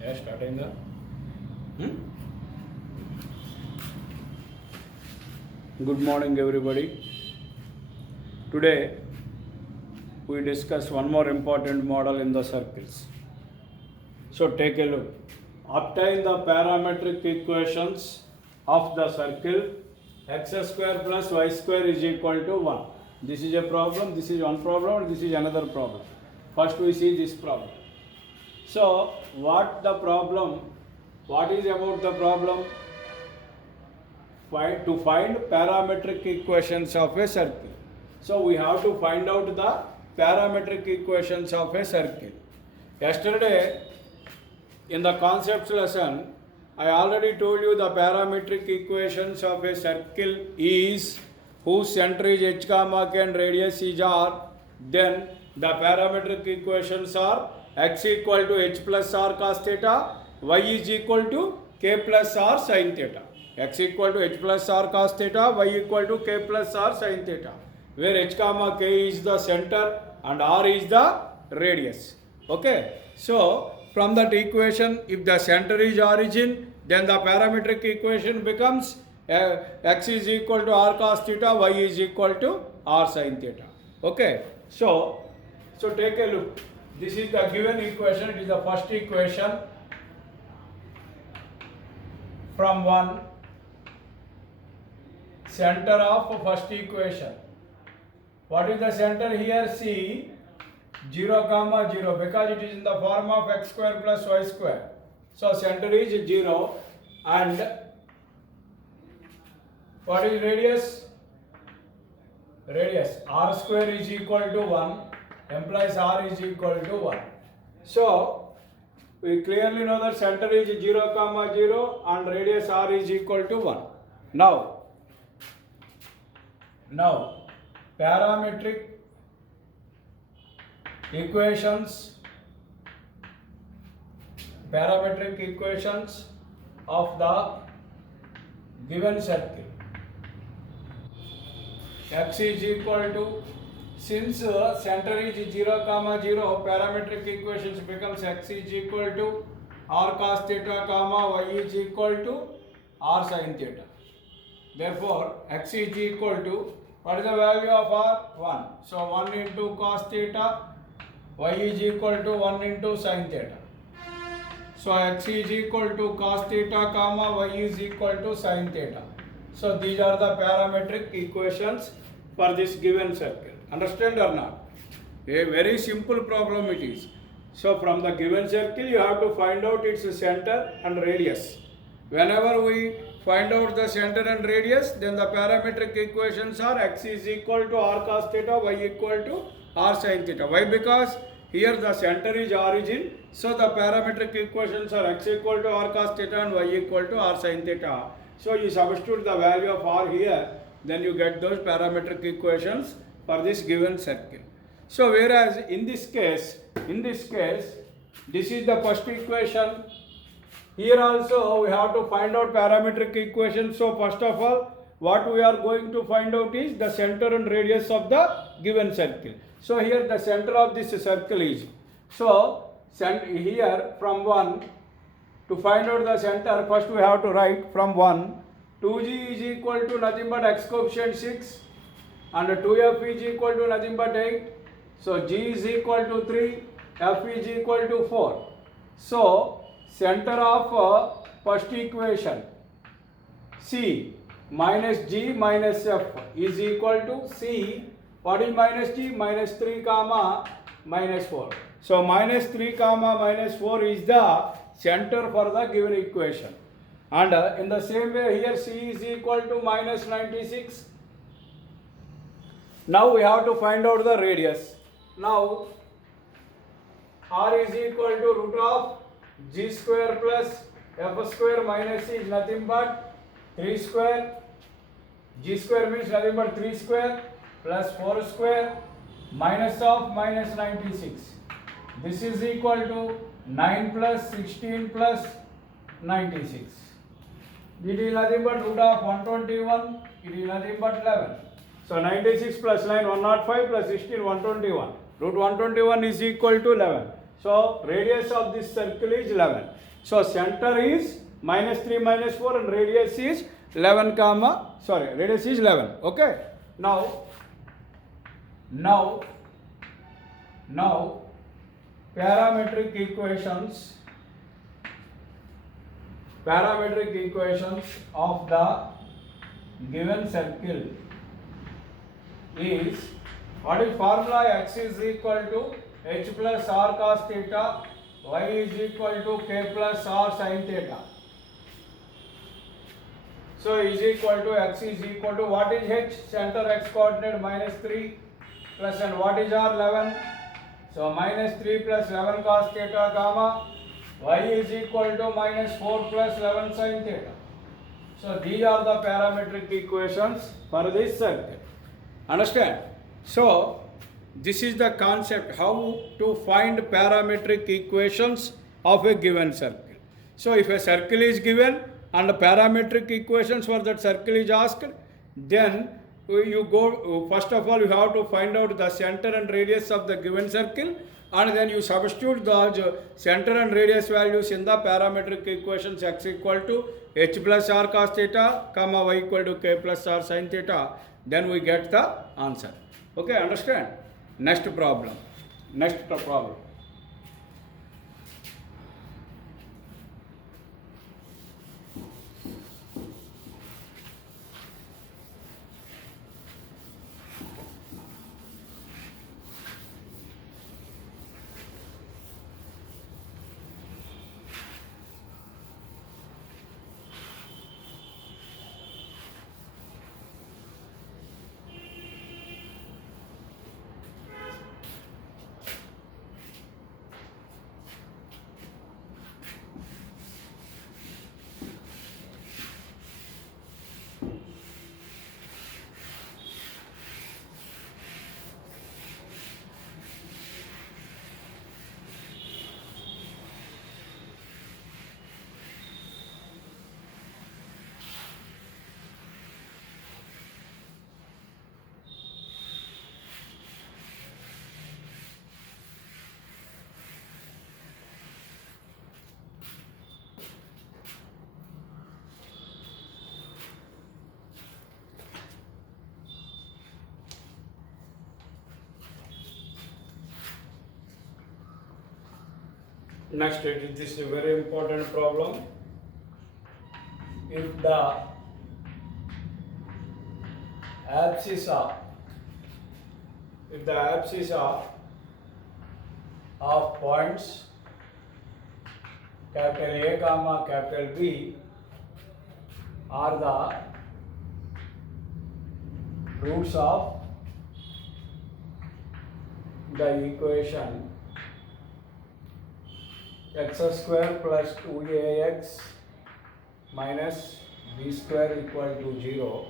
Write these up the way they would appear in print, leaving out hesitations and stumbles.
Yeah, starting the. Good morning, everybody. Today we discuss one more important model in the circles. So take a look. Obtain the parametric equations of the circle x square plus y square is equal to 1. This is a problem, this is one problem, and this is another problem. First we see this problem. So what is about the problem? To find parametric equations of a circle. So we have to find out the parametric equations of a circle. Yesterday in the concepts lesson, I already told you the parametric equations of a circle is whose center is h comma k and radius is r. Then the parametric equations are x equal to h plus r cos theta, y is equal to k plus r sin theta. X equal to h plus r cos theta, y equal to k plus r sin theta, where h comma k is the center and r is the radius. Okay, so from that equation, if the center is origin, then the parametric equation becomes x is equal to r cos theta, y is equal to r sin theta. Okay, so take a look. This is the given equation. It is the first equation from one. Center of first equation. What is the center here? See, 0 comma 0, because it is in the form of x square plus y square. So center is 0, and what is radius? Radius r square is equal to 1, implies r is equal to 1. So we clearly know that center is 0 comma 0 and radius r is equal to 1. Now parametric equations of the given circle. X is equal to, since center is 0 comma 0, parametric equations becomes x is equal to r cos theta comma y is equal to r sin theta. Therefore x is equal to, what is the value of r? 1. So 1 into cos theta, y is equal to 1 into sin theta. So x is equal to cos theta comma y is equal to sin theta. So these are the parametric equations for this given circle. Understand or not? A very simple problem it is. So from the given circle you have to find out its center and radius. Whenever we find out the center and radius, then the parametric equations are x is equal to r cos theta, y equal to r sin theta. Why? Because here the center is origin, so the parametric equations are x equal to r cos theta and y equal to r sin theta. So you substitute the value of r here, then you get those parametric equations for this given circle. So whereas in this case, this is the first equation. Here also we have to find out parametric equation. So first of all, what we are going to find out is the center and radius of the given circle. So here the center of this circle is. So here from 1, to find out the center, first we have to write from 1, 2g is equal to nothing but x coefficient 6 and 2f is equal to nothing but 8. So g is equal to 3, f is equal to 4. So center of first equation, c minus g minus f is equal to c. What is minus g? Minus 3 comma minus 4. So minus 3 comma minus 4 is the center for the given equation. And in the same way here c is equal to minus 96. Now we have to find out the radius. Now r is equal to root of g square plus f square minus c is nothing but 3 square. G square means nothing but 3 square plus 4 square minus of minus 96. This is equal to 9 plus 16 plus 96. It is nothing but root of 121. It is nothing but 11. So 96 plus 9, 105 plus 16, 121. Root 121 is equal to 11. So radius of this circle is 11. So center is minus 3 minus 4 and radius is 11 comma, sorry, radius is 11. Okay. Now parametric equations of the given circle is, what is formula? X is equal to h plus r cos theta, y is equal to k plus r sin theta. So is equal to, x is equal to, what is h? Center x coordinate minus 3 plus, and what is r? 11. So minus 3 plus 11 cos theta comma y is equal to minus 4 plus 11 sin theta. So these are the parametric equations for this circle. Understand? So this is the concept how to find parametric equations of a given circle. So if a circle is given and the parametric equations for that circle is asked, then you go, first of all you have to find out the center and radius of the given circle, and then you substitute the center and radius values in the parametric equations. X equal to h plus r cos theta comma y equal to k plus r sin theta, then we get the answer. Okay, understand? Next problem. Next, this is a very important problem. If the abscissa of points capital A comma capital B are the roots of the equation x square plus 2ax minus b square equal to 0,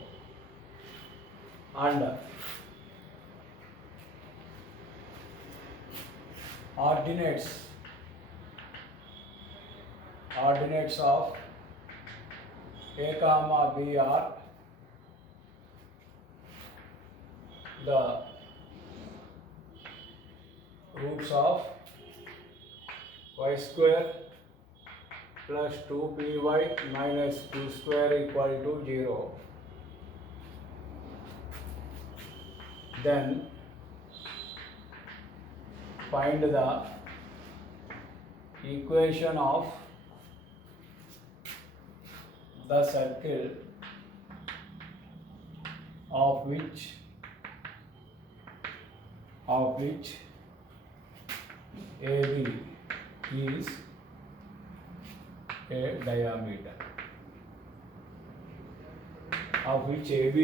and ordinates of a comma b are the roots of y square plus 2py minus q square equal to 0. Then find the equation of the circle of which AB is a diameter, of which AB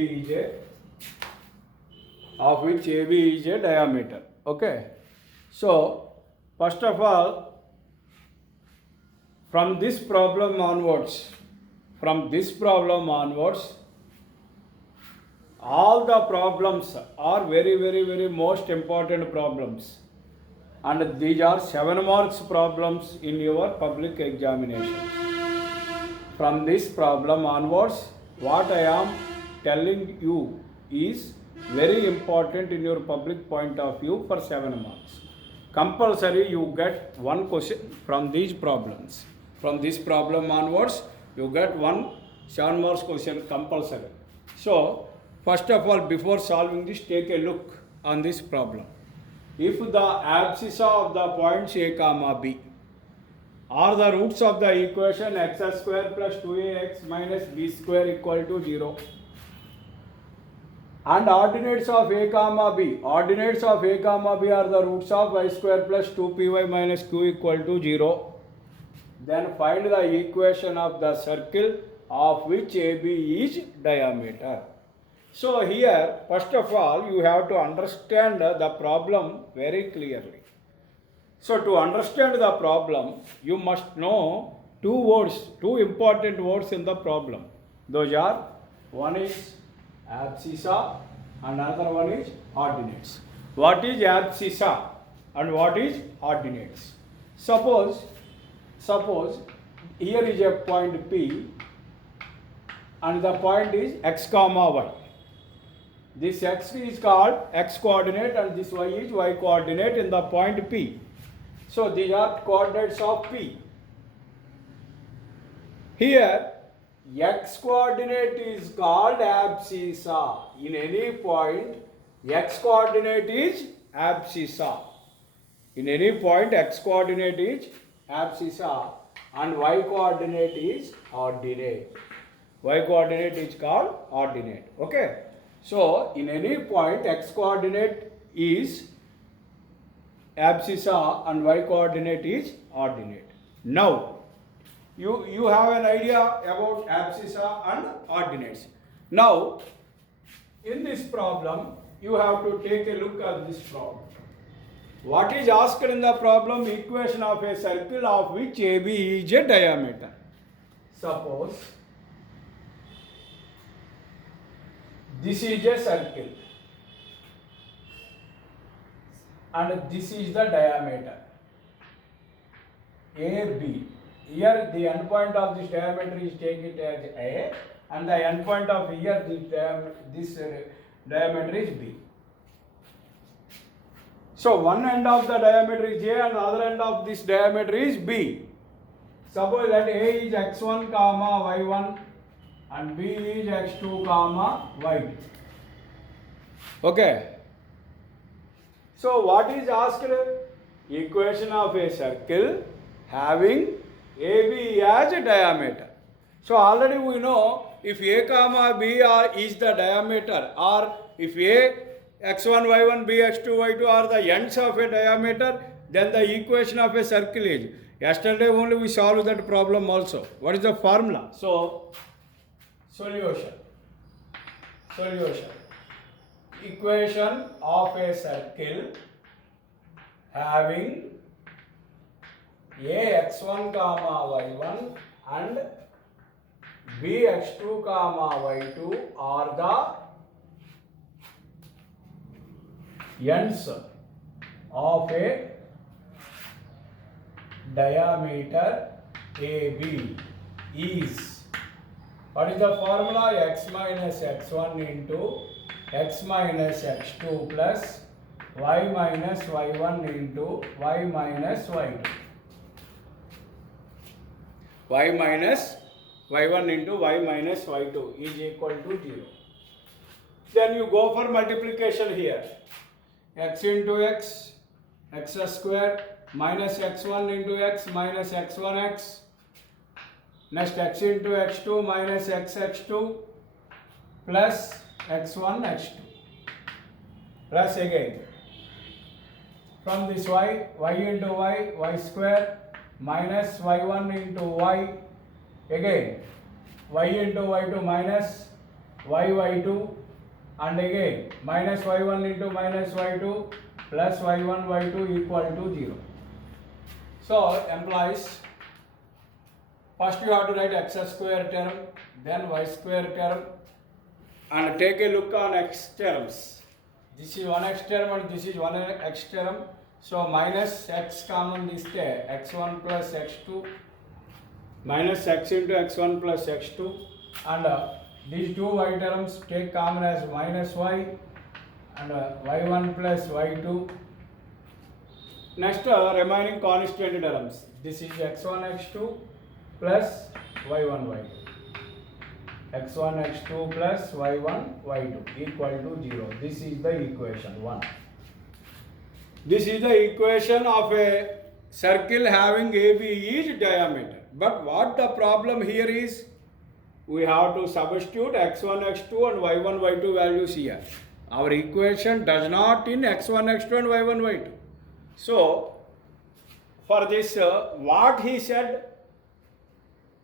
is a diameter. Okay, so first of all, from this problem onwards, all the problems are very most important problems, and these are 7 marks problems in your public examination. From this problem onwards, what I am telling you is very important in your public point of view for 7 marks. compulsory you get one question from these problems. From this problem onwards, you get one 7 marks question compulsory. So, first of all, before solving this, take a look on this problem. If the abscissa of the points A comma B are the roots of the equation x square plus 2ax minus b square equal to 0, and ordinates of a comma b are the roots of y square plus 2py minus q equal to 0, then find the equation of the circle of which AB is diameter. So here, first of all, you have to understand the problem very clearly. So to understand the problem, you must know two important words in the problem. Those are, one is abscissa and another one is ordinates. What is abscissa and what is ordinates? Suppose here is a point P and the point is x comma y. This x is called x coordinate and this y is y coordinate in the point P. So these are coordinates of P. Here x coordinate is called abscissa. In any point x coordinate is abscissa. In any point x coordinate is abscissa and y coordinate is ordinate. Y coordinate is called ordinate. Okay. So in any point x coordinate is abscissa and y coordinate is ordinate. Now you have an idea about abscissa and ordinates. Now in this problem you have to take a look at this problem. What is asked in the problem? Equation of a circle of which AB is a diameter. Suppose this is a circle and this is the diameter AB. Here the end point of this diameter is taken as A and the end point of here this diameter is B. So one end of the diameter is A and the other end of this diameter is B. Suppose that A is x1 comma y1 and B is x2 comma y2. Okay. So what is asked? Equation of a circle having AB as a diameter. So already we know if A comma B is the diameter, or if A x1 y1 b x2 y2 are the ends of a diameter, then the equation of a circle is. Yesterday only we solved that problem also. What is the formula? So solution. Equation of a circle having A x1 comma y1 and B x2 comma y2 are the ends of a diameter AB is. What is the formula? X minus x1 into x minus x2 plus y minus y1 into y minus y2. Y minus y1 into y minus y2 is equal to 0. Then you go for multiplication here. X into x, x square minus x1 into x minus x1x. Next x into x2 minus xx2 plus x1 x2. Plus again from this y into y square minus y1 into y, again y into y2 minus y2, and again minus y1 into minus y2 plus y1 y2 equal to 0. So implies first you have to write x square term, then y square term, and take a look on x terms. This is one x term and this is one x term. So minus x common this day, x1 plus x2 minus x into x1 plus x2, and these two y terms take common as minus y and y1 plus y2 Next, remaining constant terms. This is x1 x2 plus y1 y2. x1 x2 plus y1 y2 equal to 0. This is the equation 1. This is the equation of a circle having AB is diameter. But what the problem here is, we have to substitute x1 x2 and y1 y2 values here. Our equation does not in x1 x2 and y1 y2. So for this, what he said,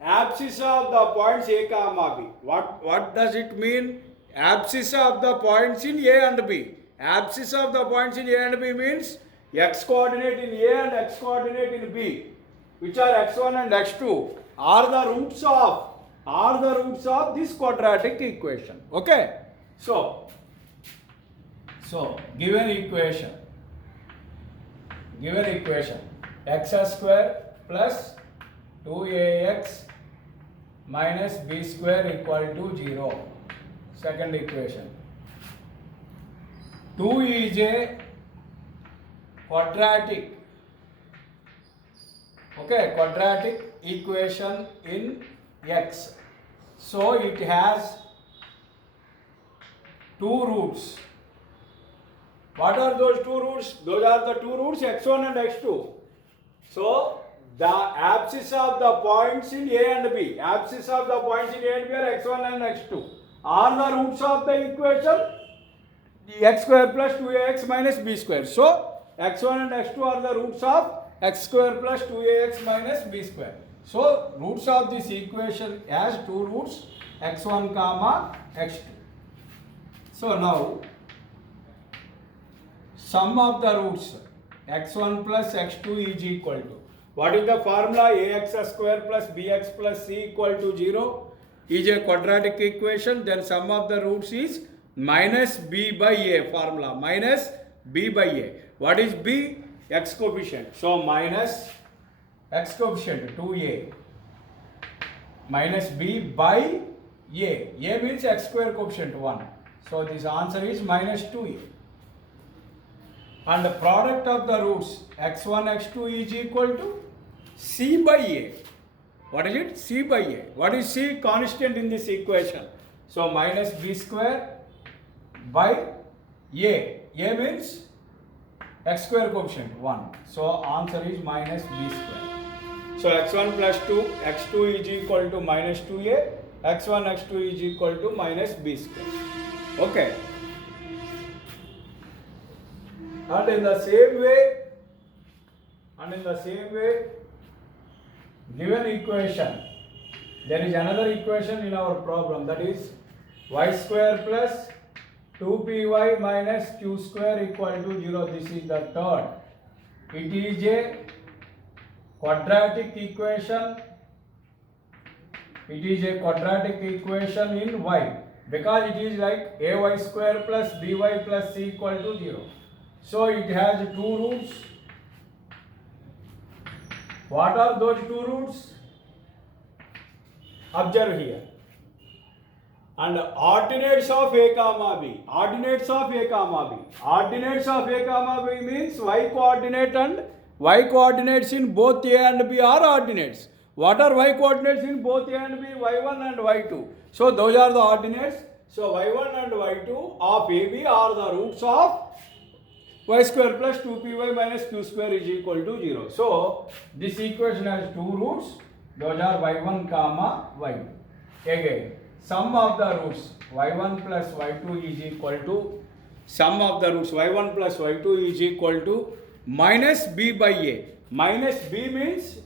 abscissa of the points A comma B. What does it mean? Abscissa of the points in A and B. Abscissa of the points in A and B means x coordinate in A and x coordinate in B, which are x1 and x2, are the roots of this quadratic equation. Okay. So given equation x square plus 2ax minus b square equal to 0. Second equation. 2 is a quadratic equation in x. So it has two roots. What are those two roots? Those are the two roots x1 and x2. So the abscissa of the points in A and B, abscissa of the points in A and B are x1 and x2, are the roots of the equation x square plus 2ax minus b square. So x1 and x2 are the roots of x square plus 2ax minus b square. So roots of this equation has two roots x1 comma x2. So now sum of the roots x1 plus x2 is equal to, what is the formula? Ax square plus bx plus c equal to 0 is a quadratic equation. Then sum of the roots is minus b by a, formula minus b by a. What is b? X coefficient. So minus x coefficient 2a minus b by a. A means x square coefficient 1. So this answer is minus 2a. And the product of the roots x1 x2 is equal to c by a. What is it? C by a. What is c? Constant in this equation. So minus b square by a. A means x square coefficient 1. So answer is minus b square. So x1 plus 2, x2 is equal to minus 2a, x1 x2 is equal to minus b square. Okay. And in the same way, given equation, there is another equation in our problem, that is y square plus 2py minus q square equal to 0. This is the third. It is a quadratic equation. It is a quadratic equation in y, because it is like ay square plus by plus c equal to 0. So it has two roots. What are those two roots? Observe here. And ordinates of a comma b. Ordinates of a comma b. Ordinates of a comma b means y coordinate, and y coordinates in both a and b are ordinates. What are y coordinates in both a and b? y1 and y2. So those are the ordinates. So y1 and y2 of ab are the roots of y square plus 2py minus q square is equal to 0. So this equation has two roots. Those are y1 comma y2. Again, sum of the roots y1 plus y2 is equal to, sum of the roots y1 plus y2 is equal to minus b by a. Minus b means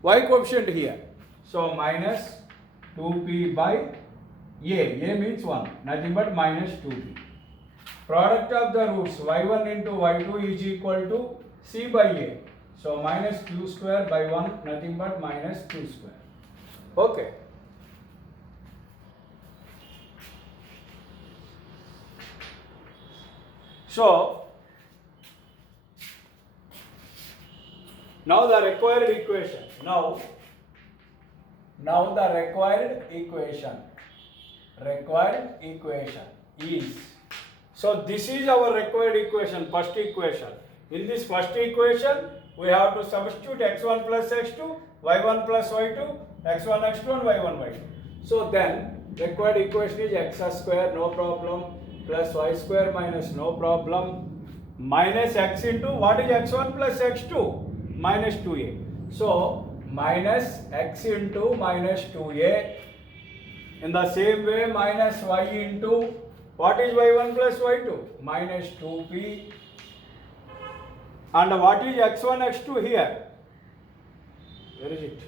y coefficient here. So minus 2p by a. A means 1. Nothing but minus 2p. Product of the roots y1 into y2 is equal to c by a. So minus q square by 1, nothing but minus q square. Okay. So now the required equation. Now the required equation is, so this is our required equation, first equation. In this first equation, we have to substitute x1 plus x2, y1 plus y2, x1 x2 and y1 y2. So then required equation is x square, no problem, plus y square minus no problem, minus x into what is x1 plus x2, minus 2a. So minus x into minus 2a. In the same way, minus y into what is y1 plus y2, minus 2p. And what is x1 x2 here? Where is it?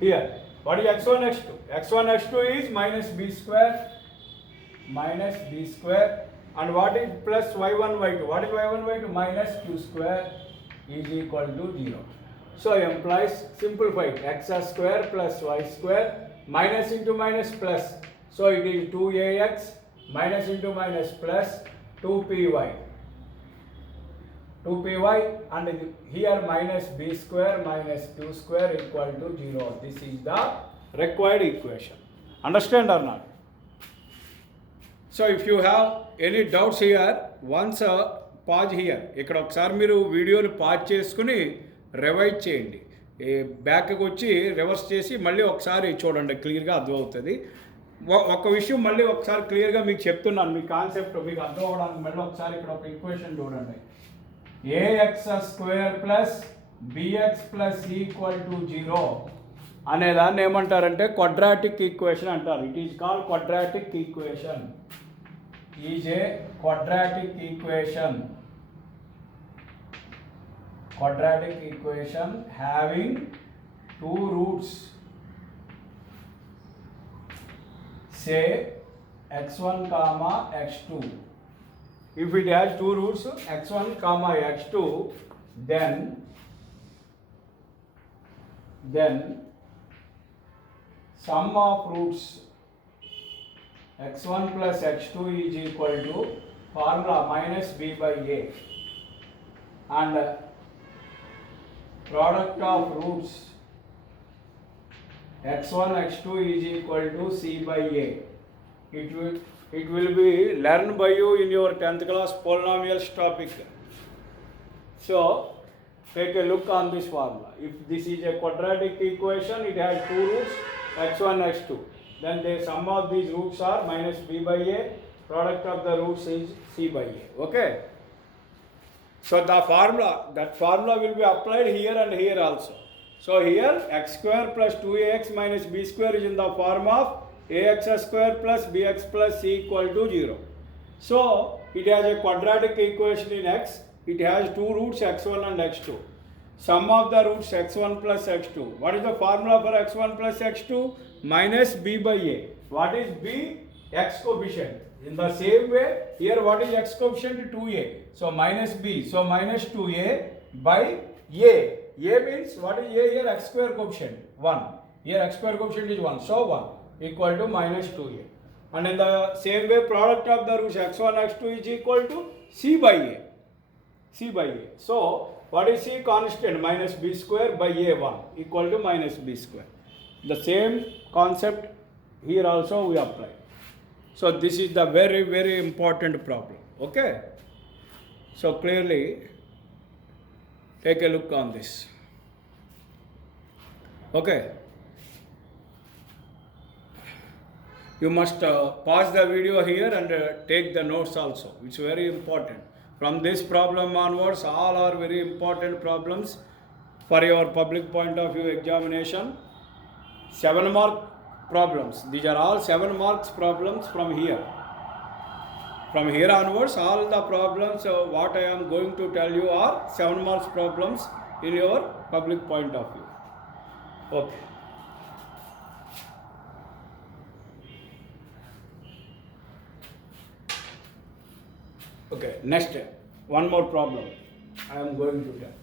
Here. What is x1 x2? x1 x2 is minus b square, and what is plus y1 y2? What is y1 y2? Minus q square is equal to 0. So implies simplified x square plus y square, minus into minus plus. So it is 2ax minus into minus plus 2py. 2py, and here minus b square minus q square equal to 0. This is the required equation. Understand or not? So if you have any doubts here, once pause here. ఇక్కడ ఒకసారి మీరు వీడియోని pause చేసుకుని revise చేయండి. బ్యాక్కి వచ్చి reverse చేసి మళ్ళీ ఒకసారి చూడండి, క్లియర్గా అర్థమవుతుంది. ఒక విషయం మళ్ళీ ఒకసారి క్లియర్గా మీకు చెప్తున్నాను, మీ కాన్సెప్ట్ మీకు అర్థం అవ్వడానికి మళ్ళీ ఒకసారి ఇక్కడ ఒక ఈక్వేషన్ చూడండి. ax square plus bx plus equal to 0 అనే దాన్ని ఏమంటారంటే క్వాడ్రాటిక్ ఈక్వేషన్ అంటారు. It is called quadratic equation. Is a quadratic equation. Quadratic equation having two roots, say x1 comma x2. If it has two roots x1 comma x2, then sum of roots x1 plus x2 is equal to formula minus b by a, and product of roots x1 x2 is equal to c by a. It will be learned by you in your 10th class polynomials topic. So take a look on this formula. If this is a quadratic equation, it has two roots x1 x2, then the sum of these roots are minus b by a, product of the roots is c by a. Okay, so that formula will be applied here and here also. So here x square plus 2ax minus b square is in the form of ax square plus bx plus c equal to 0. So it has a quadratic equation in x. It has two roots x1 and x2. Sum of the roots x1 plus x2. What is the formula for x1 plus x2? Minus b by a. What is b? X coefficient. In the same way, here what is x coefficient? 2a. So minus b. So minus 2a by a. A means what is a here? X square coefficient 1. Here x square coefficient is 1. So 1 equal to minus 2a. And in the same way, product of the roots x1 x2 is equal to c by a. C by a. So what is c? Constant minus b square by a1 equal to minus b square. The same concept here also we apply. So this is the very, very important problem. Okay. So clearly take a look on this. Okay. You must pause the video here and take the notes also. It's very important. From this problem onwards, all are very important problems for your public point of view examination. 7 mark problems. These are all 7 marks problems from here. From here onwards, all the problems what I am going to tell you are 7 marks problems in your public point of view. Okay. Okay, next one more problem I am going to tell.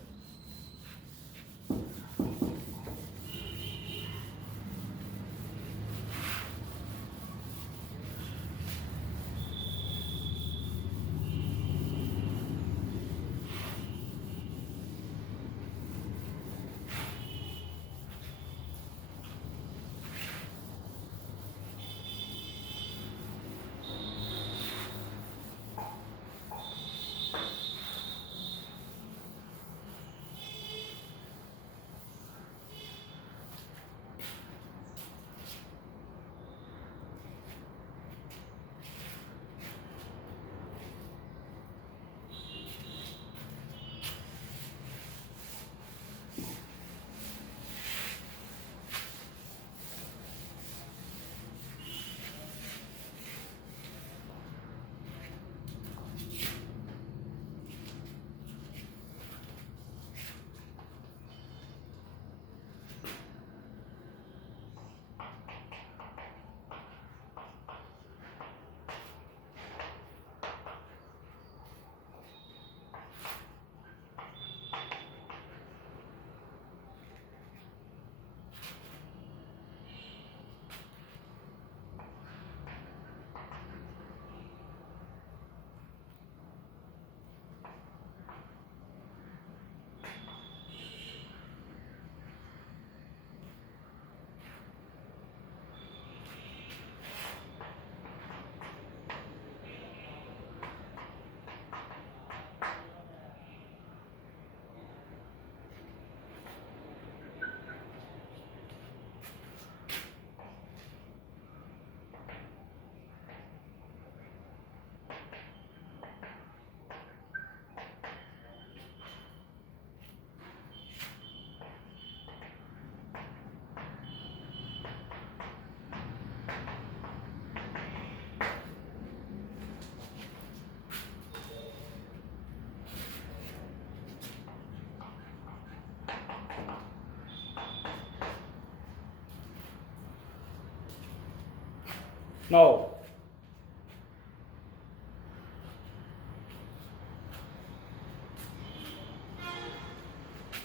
Now,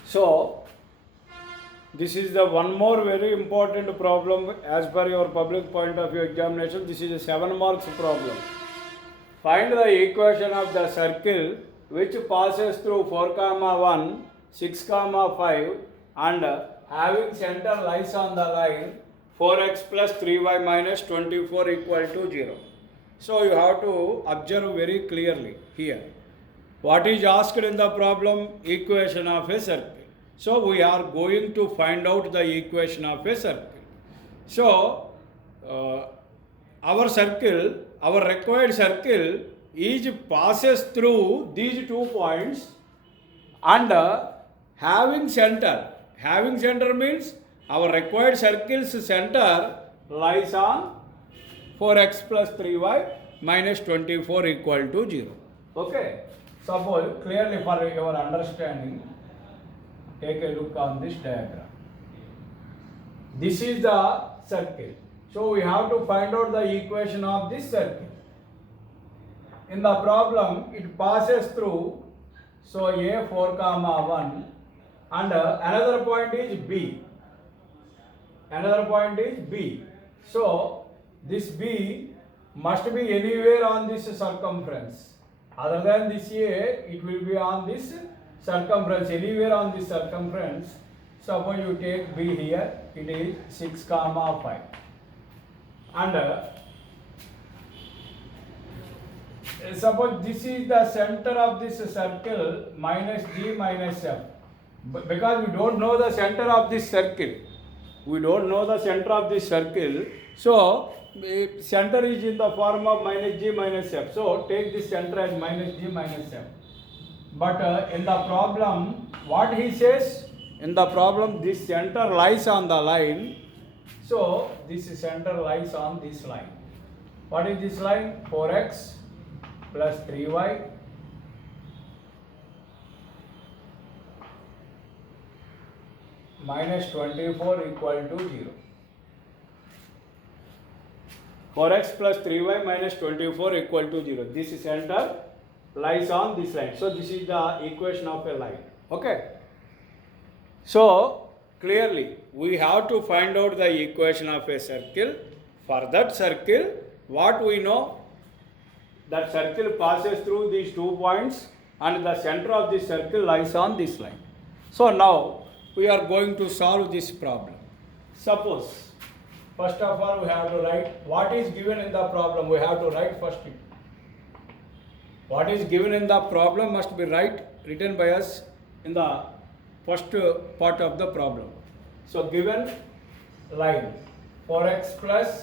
so this is the one more very important problem as per your public point of view examination. This is a 7 marks problem. Find the equation of the circle which passes through 4, 1, 6, 5 and having center lies on the line 4x plus 3y minus 24 equal to 0. So you have to observe very clearly here. What is asked in the problem? Equation of a circle. So we are going to find out the equation of a circle. So our circle, our required circle is passes through these 2 points and having center. Having center means our required circle's center lies on 4x plus 3y minus 24 equal to 0. Okay. Suppose clearly for your understanding, take a look on this diagram. This is the circle. So we have to find out the equation of this circle. In the problem, it passes through, so A 4, 1 and another point is B. Another point is B. So this B must be anywhere on this circumference. Other than this A, it will be on this circumference, anywhere on this circumference. Suppose you take B here, it is 6, 5. And suppose this is the center of this circle minus G minus F. Because we don't know the center of this circle. We don't know the center of this circle. So center is in the form of minus G minus F. So take this center as minus G minus F. But in the problem, what he says? In the problem, this center lies on the line. So this center lies on this line. What is this line? 4x plus 3y minus 24 equal to 0. 4x plus 3y minus 24 equal to 0. This center lies on this line. So this is the equation of a line. Okay. So clearly we have to find out the equation of a circle. For that circle, what we know? That circle passes through these 2 points and the center of this circle lies on this line. So now we are going to solve this problem. Suppose, first of all, we have to write what is given in the problem. We have to write first it. What is given in the problem must be written by us in the first part of the problem. So given line 4x plus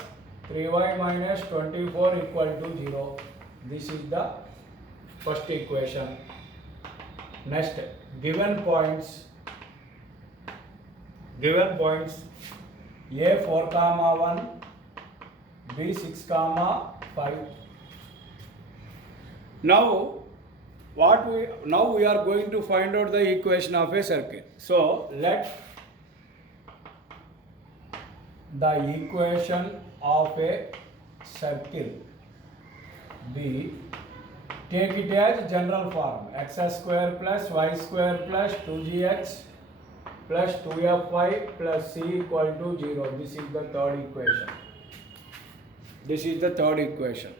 3y minus 24 equal to 0. This is the first equation. Next, given points A 4, 1, B 6, 5. Now we are going to find out the equation of a circle. So let the equation of a circle be, take it as general form, x square plus y square plus 2gx plus 2fy plus c equal to 0. This is the third equation. This is the third equation.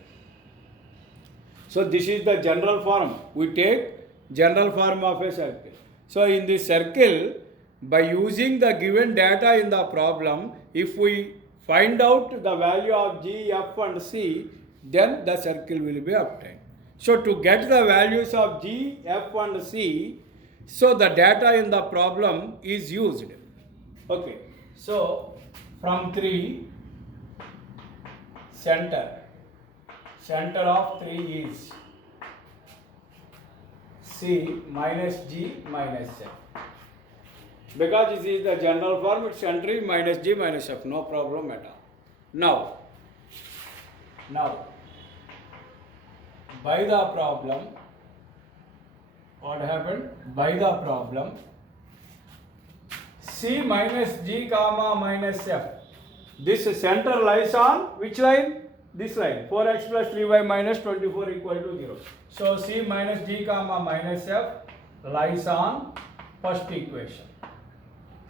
So this is the general form. We take general form of a circle. So in this circle, by using the given data in the problem, if we find out the value of G, F and C, then the circle will be obtained. So to get the values of G, F and C, so the data in the problem is used. Okay. So from 3, center of 3 is C minus G minus F. Because this is the general form, it's center is minus G minus F, no problem at all. Now, by the problem, what happened? By the problem, C minus G comma minus F. This center lies on which line? this line 4x plus 3y minus 24 equal to 0. So C minus D comma minus F lies on first equation.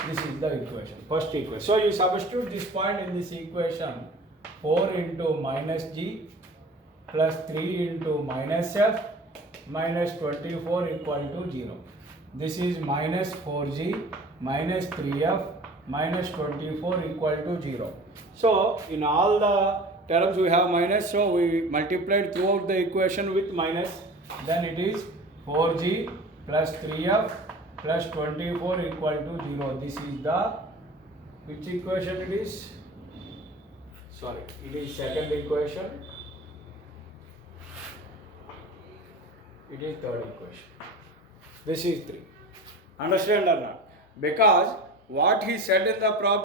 This is the equation, first equation. So you substitute this point in this equation, 4 into minus G plus 3 into minus F minus 24 equal to 0. This is minus 4G minus 3F minus 24 equal to 0. So in all the terms we have minus, so we multiplied throughout the equation with minus, then it is 4G plus 3F plus 24 equal to 0. This is the, which equation it is? Sorry, it is second equation. It is third equation. This is 3. Understand or not? Because what he said in the problem